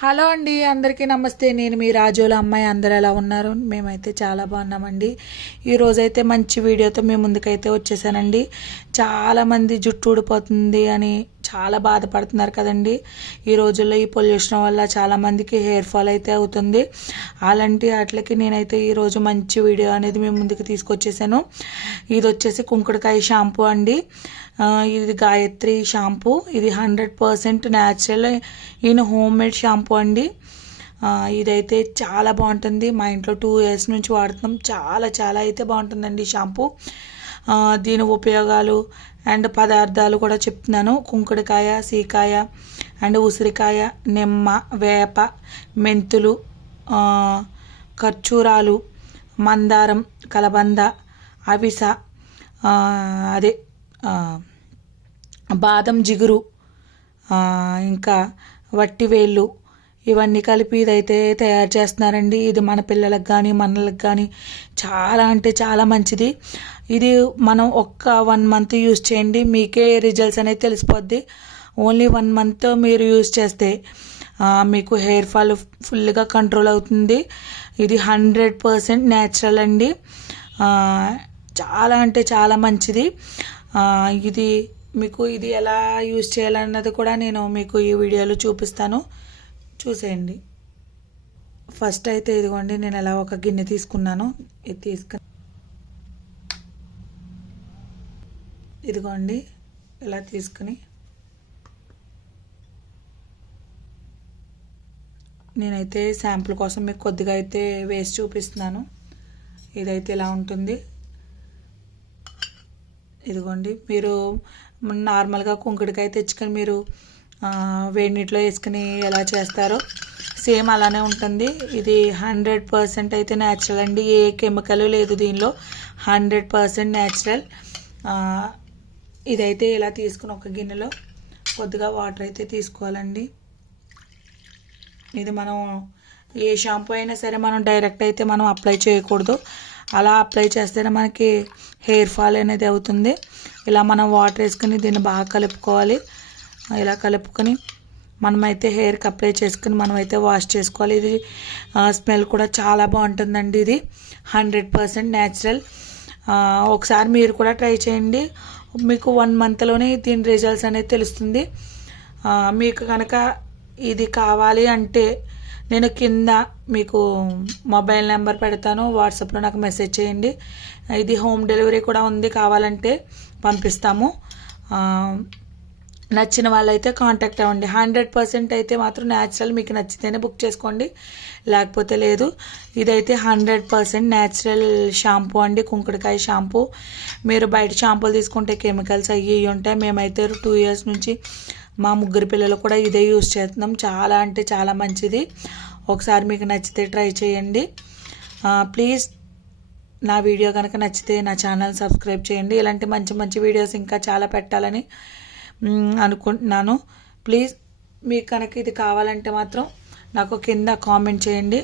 Hello అండి, అందరికీ నమస్తే. నేను మీ రాజోల అమ్మాయి. అందరు ఎలా ఉన్నారు? మేమైతే చాలా బాగున్నామండి. ఈరోజైతే మంచి వీడియోతో మీ ముందుకైతే వచ్చేసానండి. చాలామంది జుట్టు ఊడిపోతుంది అని చాలా బాధపడుతున్నారు కదండి. ఈ రోజుల్లో ఈ పొల్యూషన్ వల్ల చాలామందికి హెయిర్ ఫాల్ అయితే అవుతుంది. అలాంటి వాటికి నేనైతే ఈరోజు మంచి వీడియో అనేది మీ ముందుకు తీసుకొచ్చేసాను. ఇది వచ్చేసి కుంకుడుకాయ షాంపూ అండి. ఇది గాయత్రి షాంపూ. ఇది 100% న్యాచురల్ ఈయన హోమ్ మేడ్ షాంపూ అండి. ఇదైతే చాలా బాగుంటుంది. మా ఇంట్లో 2 years నుంచి వాడుతున్నాం. చాలా చాలా అయితే బాగుంటుందండి ఈ షాంపూ. దీని ఉపయోగాలు అండ్ పదార్థాలు కూడా చెప్తున్నాను. కుంకుడుకాయ, సీకాయ అండ్ ఉసిరికాయ, నిమ్మ, వేప, మెంతులు, ఖర్జూరాలు, మందారం, కలబంద, అవిస, అదే బాదం జిగురు, ఇంకా వట్టివేళ్ళు, ఇవన్నీ కలిపి ఇదైతే తయారు చేస్తున్నారండి. ఇది మన పిల్లలకు కానీ మనలకు కానీ చాలా అంటే చాలా మంచిది. ఇది మనం ఒక్క 1 month యూజ్ చేయండి, మీకే రిజల్ట్స్ అనేది తెలిసిపోద్ది. ఓన్లీ 1 month మీరు యూజ్ చేస్తే మీకు హెయిర్ ఫాల్ ఫుల్గా కంట్రోల్ అవుతుంది. ఇది 100% న్యాచురల్ అండి. చాలా అంటే చాలా మంచిది. ఇది మీకు ఇది ఎలా యూజ్ చేయాలన్నది కూడా నేను మీకు ఈ వీడియోలో చూపిస్తాను, చూసేయండి. ఫస్ట్ అయితే ఇదిగోండి, నేను ఎలా ఒక గిన్నె తీసుకున్నాను. ఇది తీసుకుని ఇదిగోండి ఇలా తీసుకుని నేనైతే శాంపుల్ కోసం మీకు కొద్దిగా అయితే వేసి చూపిస్తున్నాను. ఇదైతే ఇలా ఉంటుంది. ఇదిగోండి, మీరు నార్మల్గా కుంకుడుకాయ తెచ్చుకొని మీరు వేడి నీటిలో వేసుకుని ఎలా చేస్తారో సేమ్ అలానే ఉంటుంది. ఇది 100% అయితే న్యాచురల్ అండి. ఏ కెమికల్ లేదు దీనిలో. 100% న్యాచురల్. ఇదైతే ఇలా తీసుకుని ఒక గిన్నెలో కొద్దిగా వాటర్ అయితే తీసుకోవాలండి. ఇది మనం ఏ షాంపూ అయినా సరే మనం డైరెక్ట్ అయితే మనం అప్లై చేయకూడదు. అలా అప్లై చేస్తేనే మనకి హెయిర్ ఫాల్ అనేది అవుతుంది. ఇలా మనం వాటర్ వేసుకుని దీన్ని బాగా కలుపుకోవాలి. ఇలా కలుపుకొని మనమైతే హెయిర్కి అప్లై చేసుకుని మనమైతే వాష్ చేసుకోవాలి. ఇది స్మెల్ కూడా చాలా బాగుంటుందండి. ఇది 100% న్యాచురల్. ఒకసారి మీరు కూడా ట్రై చేయండి. మీకు 1 monthలోనే దీని రిజల్ట్స్ అనేది తెలుస్తుంది. మీకు కనుక ఇది కావాలి అంటే నేను కింద మీకు మొబైల్ నెంబర్ పెడతాను, వాట్సాప్లో నాకు మెసేజ్ చేయండి. ఇది హోమ్ డెలివరీ కూడా ఉంది, కావాలంటే పంపిస్తాము. నచ్చిన వాళ్ళైతే కాంటాక్ట్ అవ్వండి. 100% అయితే మాత్రం న్యాచురల్. మీకు నచ్చితేనే బుక్ చేసుకోండి, లేకపోతే లేదు. ఇదైతే 100% న్యాచురల్ షాంపూ అండి, కుంకుడుకాయ షాంపూ. మీరు బయట షాంపూలు తీసుకుంటే కెమికల్స్ అయ్యి ఉంటాయి. మేమైతే 2 years నుంచి మా 3 పిల్లలు కూడా ఇదే యూజ్ చేస్తున్నాం. చాలా అంటే చాలా మంచిది. ఒకసారి మీకు నచ్చితే ట్రై చేయండి. ప్లీజ్ నా వీడియో కనుక నచ్చితే నా ఛానల్ సబ్స్క్రైబ్ చేయండి. ఇలాంటి మంచి మంచి వీడియోస్ ఇంకా చాలా పెట్టాలని అనుకుంటున్నాను. ప్లీజ్ మీకు కనుక ఇది కావాలంటే మాత్రం నాకు కింద కామెంట్ చేయండి.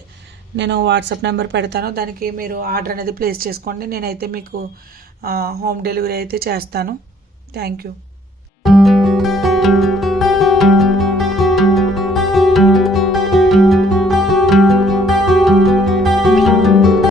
నేను వాట్సాప్ నెంబర్ పెడతాను, దానికి మీరు ఆర్డర్ అనేది ప్లేస్ చేసుకోండి. నేనైతే మీకు హోమ్ డెలివరీ అయితే చేస్తాను. Thank you.